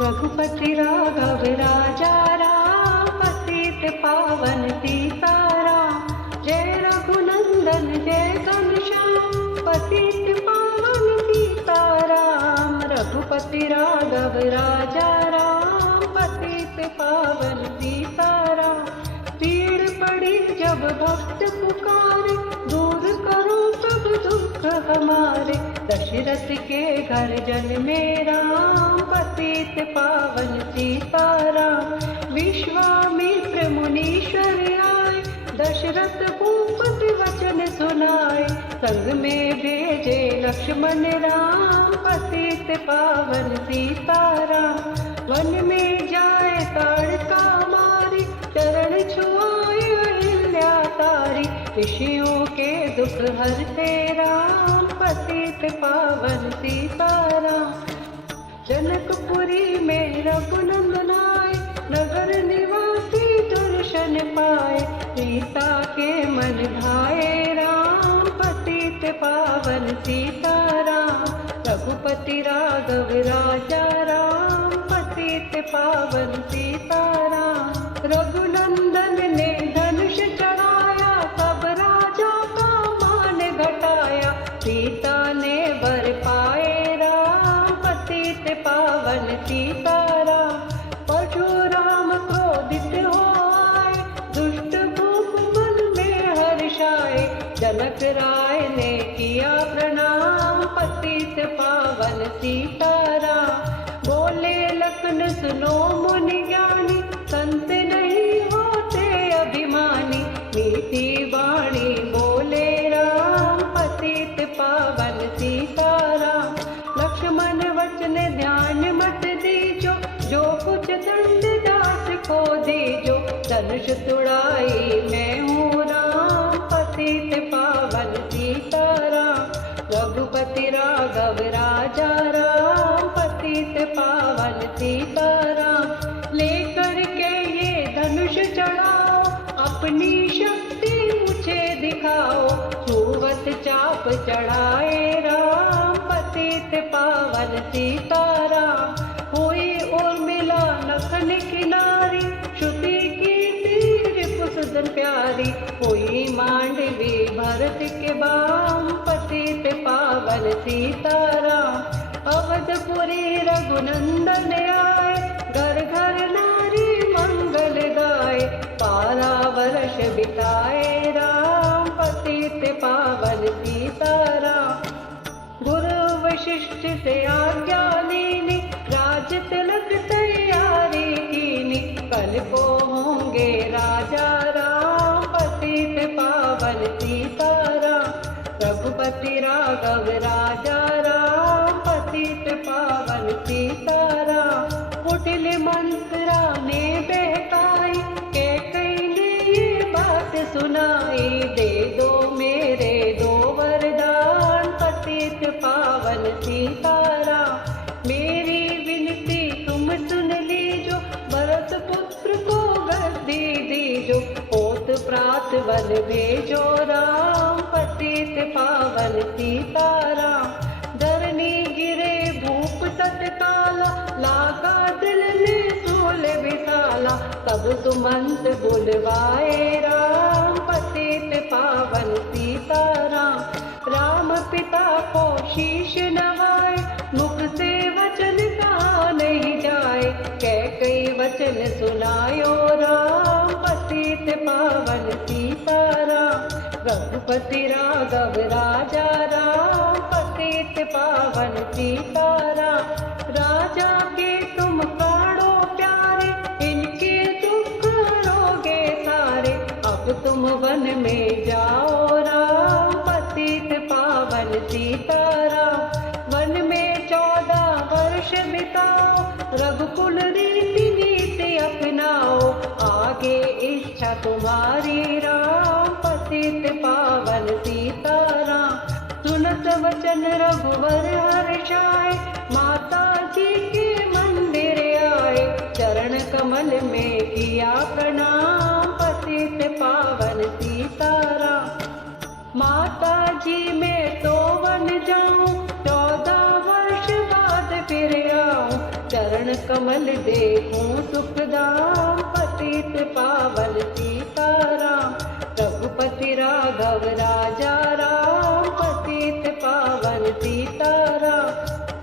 रघुपति राघव राजा राम, पतित पावन सीताराम। जय रघुनंदन जय घनश्याम, पतित पावन सीताराम। रघुपति राघव राजा राम, पतित पावन सीताराम। भीड़ पड़ी जब भक्त पुकारे, दूर करो सब दुख हमारे। दशरथ के घर जन्मे राम, पतित पावन सीताराम। विश्वामित्र मुनीश्वर आए, दशरथ भूपति वचन सुनाए। संग में भेजे लक्ष्मण राम, पतित पावन सीताराम। वन में जाए ताड़का मारी, चरण छुआए अहिल्या तारी। ऋषियों के दुख हरते राम, पतित पावन सीताराम। जनकपुरी में रघुनंदन आए, नगर निवासी दर्शन पाए। सीता के मन भाए राम, पतित पावन सीताराम। रघुपति राघव राजा राम, पतित पावन सीताराम। रघुनंदन ने धनुष चढ़ाया, सब राजा का मान घटाया। सीता ने वर पाए राम, पतित पावन सीताराम। परशुराम क्रोधित हो आए, दुष्ट भूप मन में हर्षाए। जनक राय ने किया प्रणाम, पतित पावन सीताराम। बोले लखन सुनो मुनि ज्ञानी, संत नहीं होते अभिमानी। मीठी वाणी बोले राम, पतित पावन सीताराम। लक्ष्मण वचन ध्यान मत दीजो, जो कुछ दंड दास को दीजो। धनुष तुड़ाई मैं हूँ राम, पतित पावन सीताराम। रघुपति राघव राजा राम, पतित पावन सीताराम। लेकर के ये धनुष चढ़ाओ, अपनी शक्ति मुझे दिखाओ। छुवत चाप चढ़ाए राम, पतित पावन सीताराम। हुई उर्मिला नखन किनारी, श्रुति की तीर कुसुम प्यारी। हुई मांडवी भरत के बाम, पतित पावन सीताराम। अवधपुरी रघुनंदन आए, घर घर नारी मंगल गाए। 12 वर्ष बिताए राम, पतित पावन सीताराम। गुरु वशिष्ठ से आज्ञा लीनी, राज तिलक तैयारी कीनी। कल को होंगे राजा राम, पतित पावन सीताराम। रघुपति राघव राजा राम, पतित पावन सीताराम। कुटिल मंत्रा ने बहकाई, कैकेयी ने ये बात सुनाई। दे दो मेरे 2 वरदान, पतित पावन सीताराम। मेरी विनती तुम सुन लीजो, भरत पुत्र को गद्दी दीजो। होत प्रात वन भेजो राम, पतित पावन सीताराम। धरनी गिरे भूप तत्काला, लागा दिल में सूल विशाला। तब सुमंत बुलवाए राम, पतित पावन सीताराम। राम पिता को शीश नवाए, मुख से वचन कहा नहीं जाए। कैकेयी वचन सुनायो राम, पतित पावन सीताराम। रघुपति राघव राजा राम, पतित पावन सीताराम। राजा के तुम प्राणों प्यारे, इनके दुख हरोगे सारे। अब तुम वन में जाओ राम, पतित पावन सीताराम। वन में 14 वर्ष बिताओ, रघुकुल रीति नीति अपनाओ। आगे इच्छा तुम्हारी राम, पतित पावन सीताराम। सुनत वचन रघुवर हर्षाए, माता जी के मंदिर आए। चरण कमल में किया प्रणाम, पतित पावन सीताराम। माता जी मैं तो वन जाऊं, 14 वर्ष बाद फिर आऊं। चरण कमल देखूं सुखदाम, पतित पावन सीताराम। रघुपति राघव राजा राम, पतित पावन सीताराम।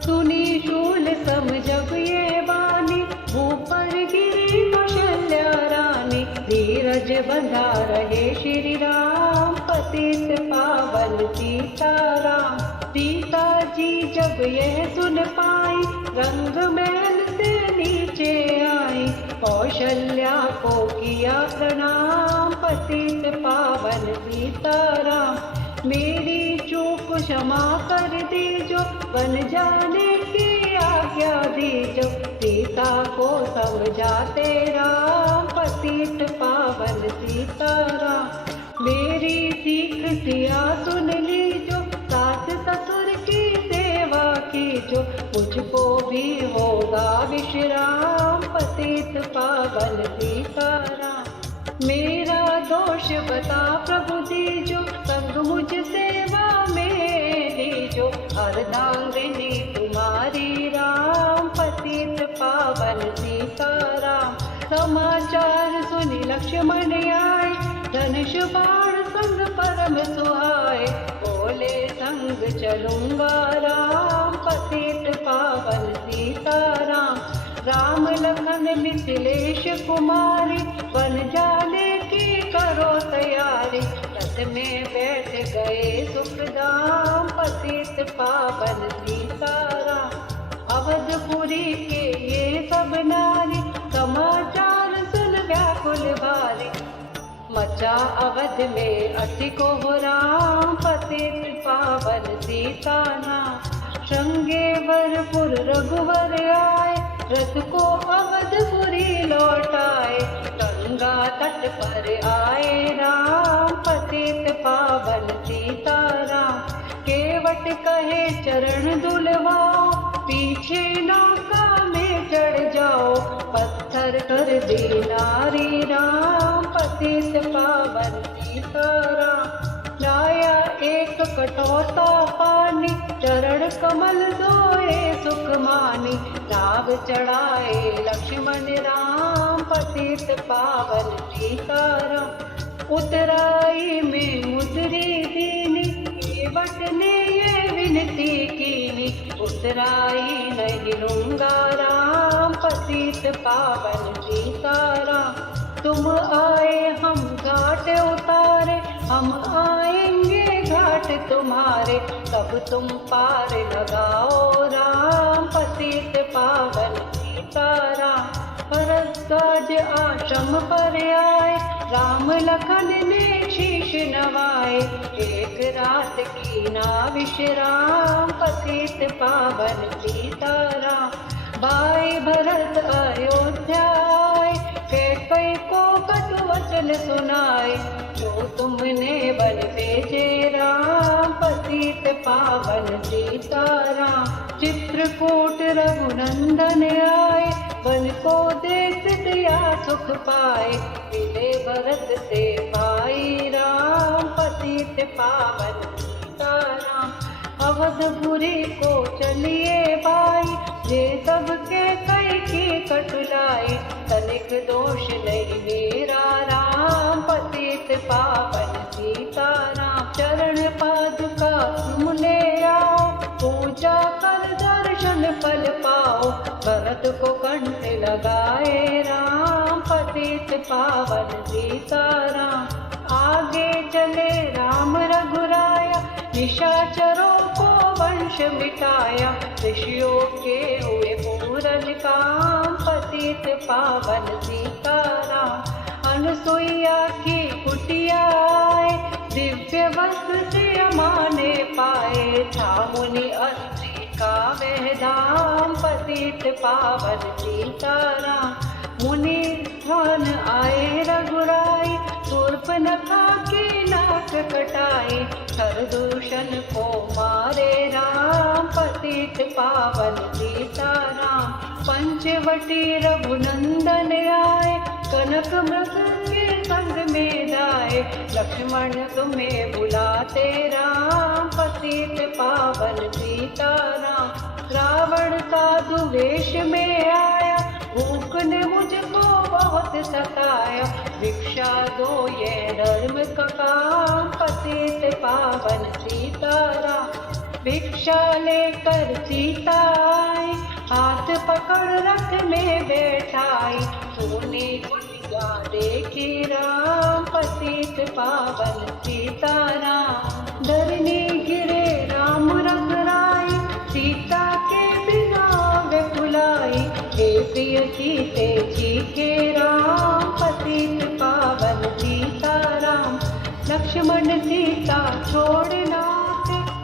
सुनी शूल सम जग ये बानी, भूपर गिरी कौशल्या रानी। धीरज बंधा रहे श्री राम, पतित पावन सीताराम। सीता जी जब यह सुन पाई, रंग महल से नीचे आई। कौशल्या को किया प्रणाम, पतित पावन सीताराम। मेरी चूक क्षमा कर दीजो, बन जाने की आज्ञा दीजो। सीता को समझाते राम, पतित पावन सीताराम। मेरी सीख सिया सुन लीजो, सास ससुर की सेवा कीजो। मुझको भी होगा विश्राम, पतित पावन सीताराम। मेरा दोष बता प्रभु दीजो, संग मुझ सेवा में दीजो। अर्धांगिनी तुम्हारी राम, पतित पावन सीताराम। समाचार सुनि लक्ष्मण आए, धनुष बाण संग परम सुहाए। बोले संग चलूंगा राम, पतित पावन सीताराम। राम लखन मिथिलेश कुमारी, बन जाने की करो तैयारी। रथ में बैठ गए सुखदाम, पतित पावन सीताराम। अवधपुरी के ये सब नारी, समाचार सुन व्याकुल भारी। मचा अवध में अतिको राम, पतित पावन सीताराम। श्रृंगेवरपुर रघुवर आए, रथ को अवधपुरी लौटाए। गंगा तट पर आए राम, पतित पावन सीताराम। केवट कहे चरण दुलवाओ, पीछे नौका में चढ़ जाओ। पत्थर कर दी नारी राम, पतित पावन सीताराम। लाया एक कटोता पानी, चरण कमल धोए सुख मानी। नाव चढ़ाए लक्ष्मण राम, पतित पावन सीताराम। उतराई में मुद्री दीनी, केवट ने ये विनती कीनी। उतराई नहीं लूंगा राम, पतित पावन सीताराम। तुम आए हम घाट उतारे, हम आएंगे घाट तुम्हारे। तब तुम पार लगाओ राम, पतित पावन सीताराम। भरद्वाज आश्रम पर आए, राम लखन ने शीश नवाए। एक रात की ना विश्राम, पतित पावन सीताराम। भाई भरत अयोध्या आए, कैकई को कटु वचन सुनाए। जो तुमने बन भेजे राम, पतित पावन सीताराम। चित्रकूट रघुनंदन आए, वन को देख दिया सुख पाए। मिले भरत से भाई राम, पतित पावन सीताराम। अवधपुरी को चलिए भाई, ये सबके कई की कटुलाई। तनिक दोष नहीं मेरा राम, पतित पावन सीताराम। चरण पादुका तुम ले आओ, पूजा कर दर्शन फल पाओ। भरत को कंठ लगाए राम, पतित पावन सीताराम। आगे चले राम रघुराया, निशाचरों को वंश मिटाया। ऋषियों के हुए पूरन काम, पतित पावन सीताराम। अनुसुईया की कुटिया आए, दिव्य वस्त्र से अमाने पाए। था मुनि अत्रि का वह धाम, पतित पावन सीताराम। मुनि स्थान आए रघुराई, शूर्पणखा की नाक कटाई। खरदूषण को मारे राम, पतित पावन सीताराम। पंचवटी रघुनंदन आए, कनक मृग के संग में लाए। लक्ष्मण तुम्हें बुलाते राम, पतित पावन सीताराम। रावण साधु वेश में आया, भूख ने मुझको बहुत सताया। भिक्षा दो ये धर्म का काम, पतित पावन सीताराम। भिक्षा लेकर सीता आई, हाथ पकड़ रथ में बैठाई। सोने कुटिया देखी राम, पतित पावन सीताराम। धरनी गिरे राम रघुराई, सीता के बिना व्याकुलाई। हे प्रिय सीते चीखे राम, पतित पावन सीताराम। लक्ष्मण सीता छोड़ना,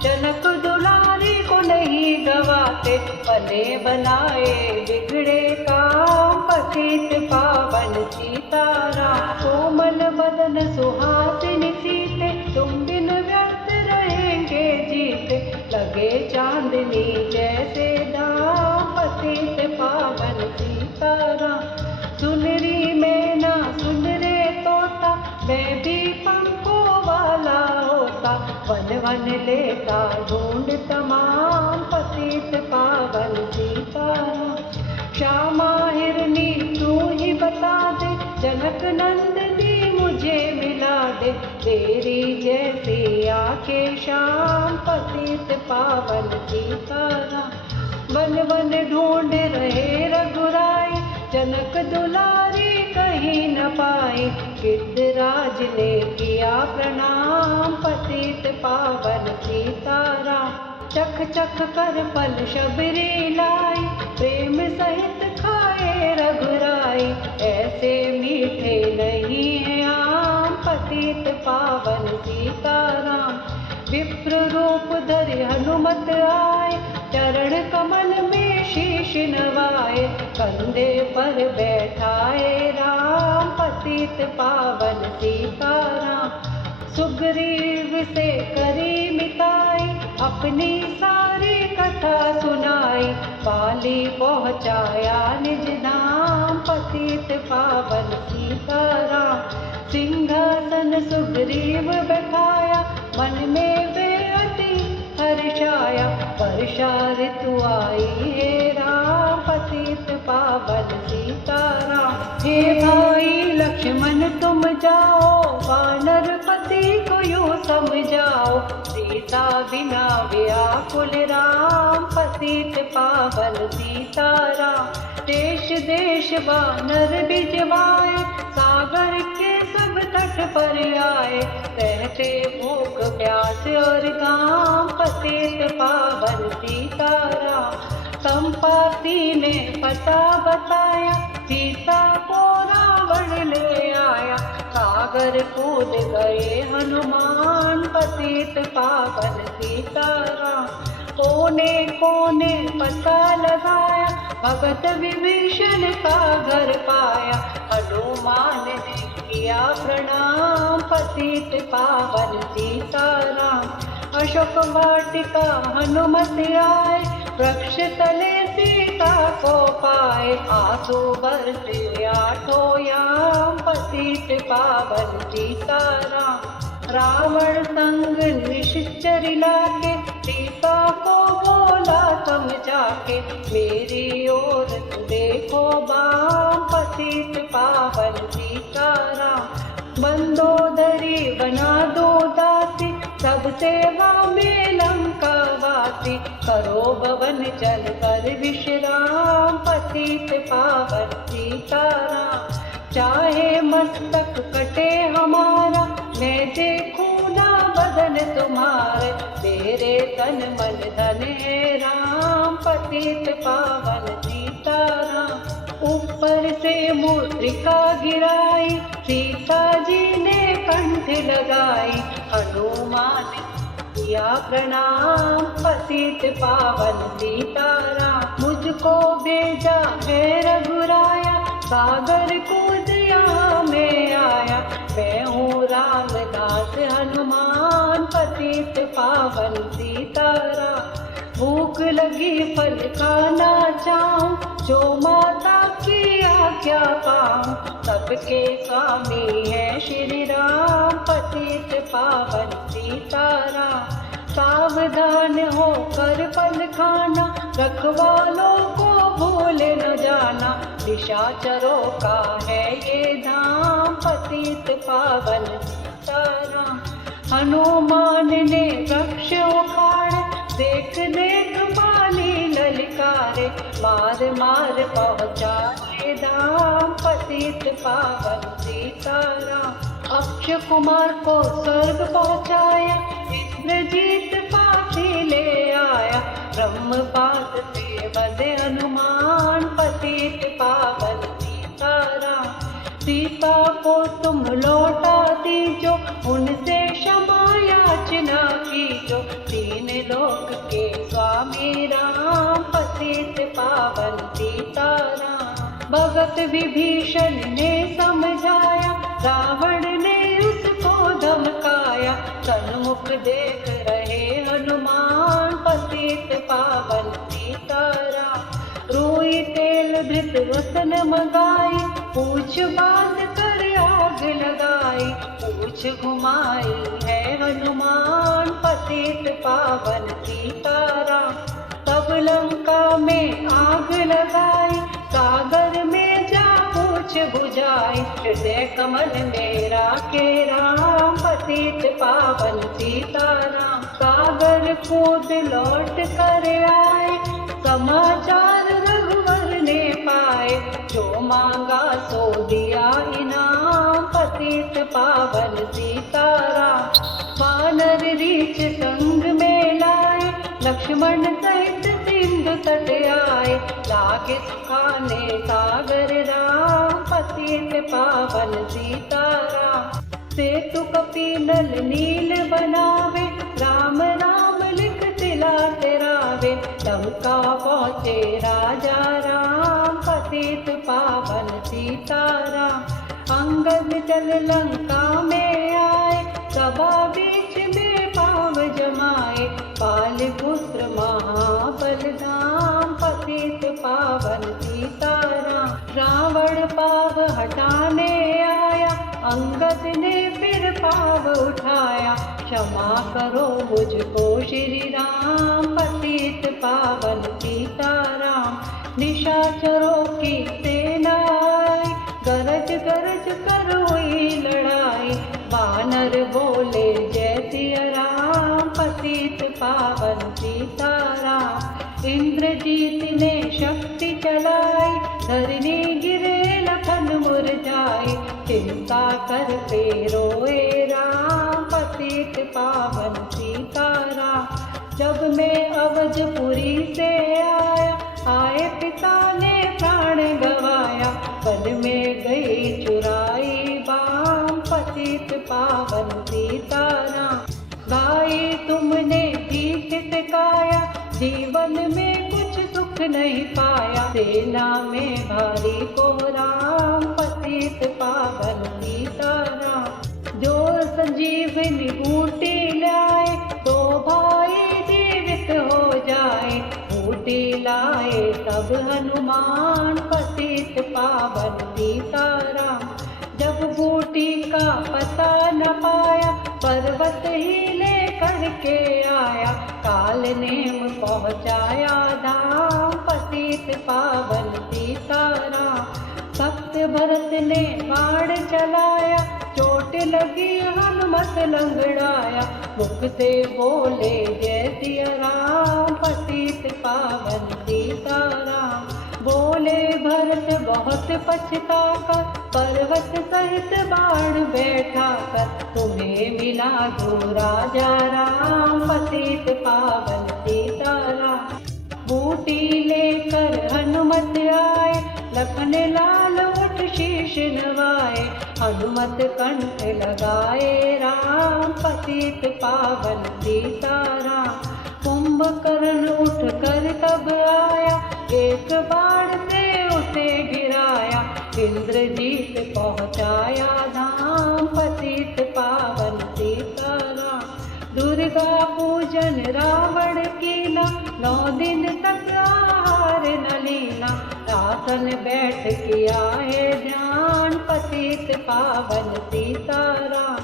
जनक दुलारी को नहीं गवाते। बने बनाए बिगड़े काम, पतित पावन सीताराम। कोमल बदन सुहासिनी सीते, तुम बिन व्यर्थ रहेंगे जीते। लगे चांदनी जैसे दाम, पतित पावन सीताराम। सुन री मैना सुन रे तोता, मैं भी पंखों वाला होता। वन वन लेता ढूंढ तमाम, पतित पावन सीताराम। श्यामा हिरनी तू ही बता दे, जनक नंदनी मुझे मिला दे। तेरी जैसी आके शाम, पतित पावन सीताराम। वन वन ढूंढ रहे रघुराई, जनक दुलारी कहीं न पाई। गिद्धराज ने किया प्रणाम, पतित पावन सीताराम। चख चख कर फल शबरी लाई, प्रेम सहित खाए रघुराई। ऐसे मीठे नहीं है आम, पतित पावन सीताराम। विप्र रूप धरि हनुमत आए, चरण कमल में शीश नवाए। कंधे पर बैठाए राम, पतित पावन सीताराम। सुग्रीव से करी मिताई, अपनी सारी कथा सुनाई। पाली पहुँचाया निज धाम, पतित पावन सीताराम। सिंहासन सुग्रीव बैठाया, मन में वे अति हर्षाया। वर्षा ऋतु आई है राम, पतित पावन सीताराम। हे भाई लक्ष्मण तुम जाओ, वानर पति को यूं समझाओ। सीता बिना व्याकुल राम, पतित पावन सीताराम। देश देश वानर बिजवाए, सागर के सब तट पर आए। रहते भूख प्यास और काम, पतित पावन सीताराम। संपाति ने पता बताया, सीता को रावण ले आया। सागर कूद गए हनुमान, पतित पावन सीताराम। कोने कोने पता लगाया, भगत विभीषण का घर पाया। हनुमान ने किया प्रणाम, पतित पावन सीताराम। अशोक वाटिका हनुमत आए, वृक्ष तले सीता को पाए। आंसू बरसे आठों याम, पतित पावन सीताराम। रावण संग निश्चर लाके, सीता को बोला समझा के। मेरी ओर देखो बाम, पतित पावन सीताराम। मंदोदरी बना दो दासी, सब सेवा में लंका वासी। करो भवन चल कर विश्राम, पतित पावन सीताराम। चाहे मस्तक कटे हमारा, मैं देखूं ना बदन तुम्हारे। तेरे तन मन धन है राम, पतित पावन सीताराम। ऊपर से मुद्रिका गिराई, सीता जी ने कंठ लगाई। हनुमान किया प्रणाम, पतित पावन सीताराम। मुझको भेजा है रघुराया, सागर कूदिया में आया। मैं हूँ रामदास हनुमान, पतित पावन सीताराम। भूख लगी फल खाना चाहूं, जो माता की आज्ञा पाऊं। सबके स्वामी है श्री राम, पतित पावन सीताराम। सावधान होकर पल खाना, रखवालों को भूल न जाना। निशाचरों का है ये धाम, पतित पावन सीताराम। हनुमान ने वृक्ष उखाड़े, देख देख पानी ललकारे। मार मार पहुँचाए धाम, पतित पावन सीताराम। अक्षय कुमार को स्वर्ग पहुँचाया, इंद्रजीत पासी ले आया। ब्रह्मपाद से बधे हनुमान, पतित पावन सीताराम। सीता को तुम लौटा दीजो, उनसे क्षमा याचना कीजो। तीन लोक के स्वामी राम, पतित पावन सीताराम। भगत विभीषण ने समझाया, रावण ने उसको धमकाया। सन्मुख देख रहे हनुमान, पतित पावन सीताराम। रूई तेल धृत रसन मंगाई, पूछ बांध कर आग लगाई। पूछ घुमाई है हनुमान, पतित पावन सीताराम। तब लंका में आग लगाई, सागर में जा पूछ बुझाई। हृदय कमल मेरा के राम, पतित पावन सीताराम। सागर कूद लौट कर आए, समाचार रघुवर ने पाए। जो मांगा सो दिया इनाम, पतित पावन सीताराम। वानर रीछ संग में लाए, लक्ष्मण सहित सिंधु तट आए। लागे सुखाने सागर राम, पतित पावन सीताराम। सेतु कपिनल नील बनावे, राम राम लिख तिला तेरावे। लंका पहुँचे राजा राम, पतित पावन सीताराम। अंगद चल लंका में आए, सभा बीच में पाव जमाए। पालिपुत्र महाबल धाम, पतित पावन सीताराम। रावण पाव हटाने आया, अंगद ने फिर पाव उठाया। क्षमा करो मुझको श्री राम, पतित पावन सीताराम। निशाचरों की सेना आई, गरज गरज कर हुई लड़ाई। वानर बोले जय सिया राम, पतित पावन सीताराम। इंद्रजीत ने शक्ति चलाई, धरनी गिरे लखन मुरझाए। चिंता करते रोए राम, पतित पावन सीताराम। जब मैं अवधपुरी से आया, आए पिता ने प्राण गवाया। वन में गई चुराई बाम, पतित पावन सीताराम। गाई तुमने गीत सिखाया, जीवन में कुछ सुख नहीं पाया। सेना में भारी को राम, पतित पावन सीताराम। जो संजीवनी बूटी लाए, तो भाई जीवित हो जाए। बूटी लाए तब हनुमान, पतित पावन सीताराम। जब बूटी का पता न पाया, पर्वत ही लेकर के आया। काल नेम पहुँचाया धाम, पतित पावन सीताराम। भक्त भरत ने बाण चलाया, चोट लगी हनुमत लंगड़ाया। मुख से बोले जय सिया राम, पतित पावन सीताराम। बोले भरत बहुत पछता कर, पर्वत सहित बाण बैठा कर। तुम्हें मिला दो राजा राम, पतित पावन सीताराम। बूटी लेकर हनुमत आए, लखन लाल उठ शीश नवाए। हनुमत कंठ लगाए राम, पतित पावन सीताराम। कुंभकर्ण उठ कर तब आया, एक बाण से उसे गिराया। इंद्रजीत पहुँचाया धाम, पतित पावन सीताराम। दुर्गा पूजन रावण कीना, 9 दिन तक आहार न लीना। आसन बैठ किया है ध्यान, पतित पावन सीताराम।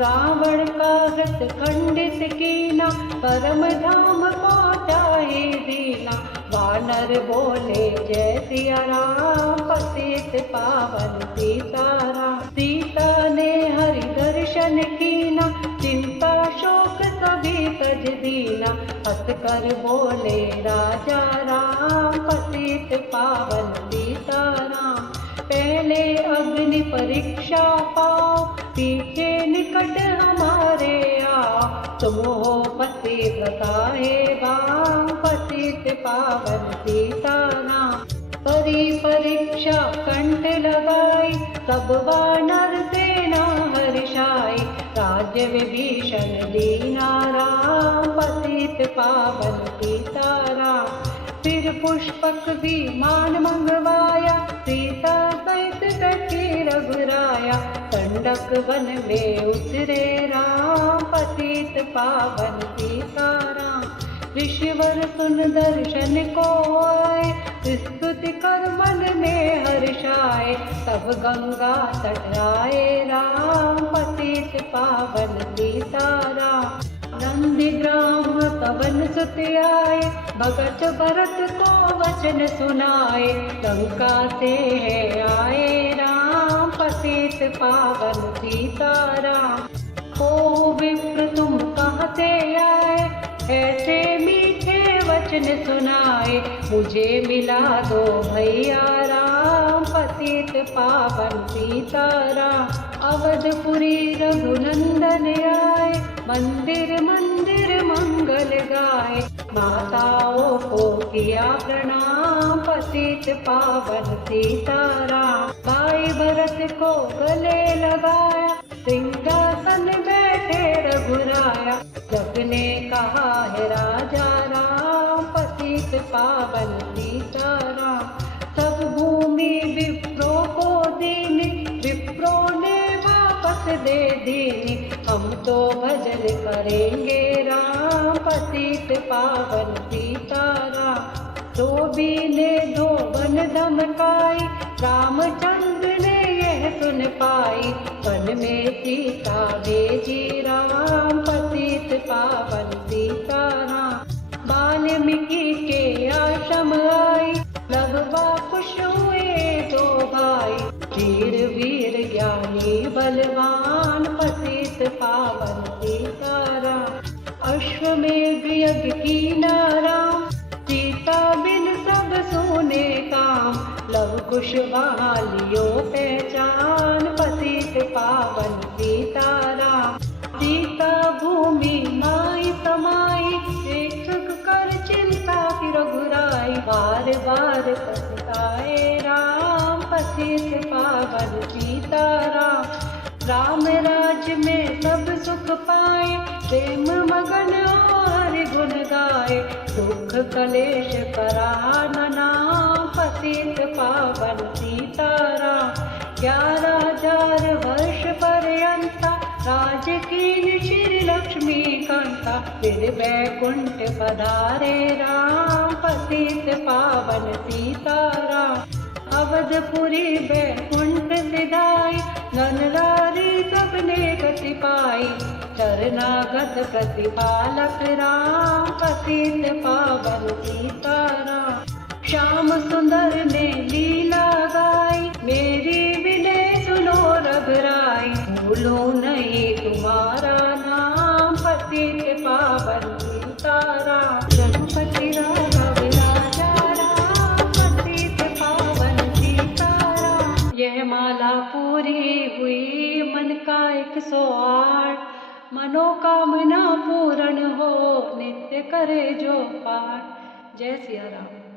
रावण का व्रत खंडित कीना, परम धाम पहुँचाए दीना। वानर बोले जय सिया राम, पतित पावन सीताराम। सीता ने हरि दर्शन कीना, चिंता शोक सभी तज दीना। हंस कर बोले राजा राम, पतित पावन सीताराम। पहले अग्नि परीक्षा पाओ, पीछे निकट हमारे आओ। तुम हो पतिव्रता हे वाम, पतित पावन सीताराम। परी परीक्षा कंठ लगाई, सब वानर सेना हर्षाई। राज्य विभीषण दीना राम, पतित पावन सीताराम। फिर पुष्पक विमान मंगवाया, सीता सहित कटी रघुराया। दंडक वन में उतरे राम, पतित पावन सीताराम। ऋषिवर सुन दर्शन को आए, स्तुति कर मन में हर्षाए। तब गंगा तट आए राम, पतित पावन सीताराम। नंदीग्राम पवन सुत आए, भगत भरत को वचन सुनाए। लंका से आए राम, पतित पावन सीताराम। ओ विप्र तुम कहाँ से आए, ऐसे मीठे वचन सुनाए। मुझे मिला दो भैया राम, पतित पावन सीताराम। अवधपुरी रघुनंदन आए, मंदिर मंदिर मंगल गाए। माताओं को किया प्रणाम, पतित पावन सीताराम। भाई भरत को गले लगाया, सिंहासन बैठे रघुराया। जग ने कहा है राजा राम, पतित पावन सीताराम। सब भूमि विप्रों को दीनी, विप्रों ने वापस दे दीनी। हम तो भजन करेंगे राम, पतित पावन सीताराम। धोबी ने धोबन धमकाई, रामचंद्र ने यह सुन पाई। वन में सीता भेजी राम, पतित पावन सीताराम। वाल्मीकि के आश्रम आई, लगवा खुश हुए दो भाई। वीर वीर ज्ञानी बलवान, पतित पावन सीताराम। अश्वमेध यज्ञ कीना राम, सीता बिन सब सोने काम। लव कुश वालियो पहचान, पतित पावन सीताराम। सीता भूमि माई समाई, एक कर चिंता की रघुराई। बार बार पछताए राम, पतित पावन सीताराम। राम राज्य में सब सुख पाए, प्रेम मगन और गुण गाए। दुख कलेश करा न नाम, पतित पावन सीताराम। 11,000 वर्ष पर्यंता, राज कीन श्री लक्ष्मी कांता। फिर वैकुंठ पधारे राम, पतित पावन सीताराम। अवधपुरी वैकुंठ सिधाई, नरनारी सबने गति पाई। शरणागत प्रतिपालक राम, पतित पावन सीताराम। श्याम सुंदर ने लीला गाई, मेरी विनय सुनो रघुराई। भूलो नहीं तुम्हारा नाम, पतित पावन सीताराम। रघुपति राघव राजा राम, पतित पावन सीताराम। यह माला पूरी हुई मन का 108, मनोकामना पूर्ण हो नित्य करे जो पाठ। जय सिया राम।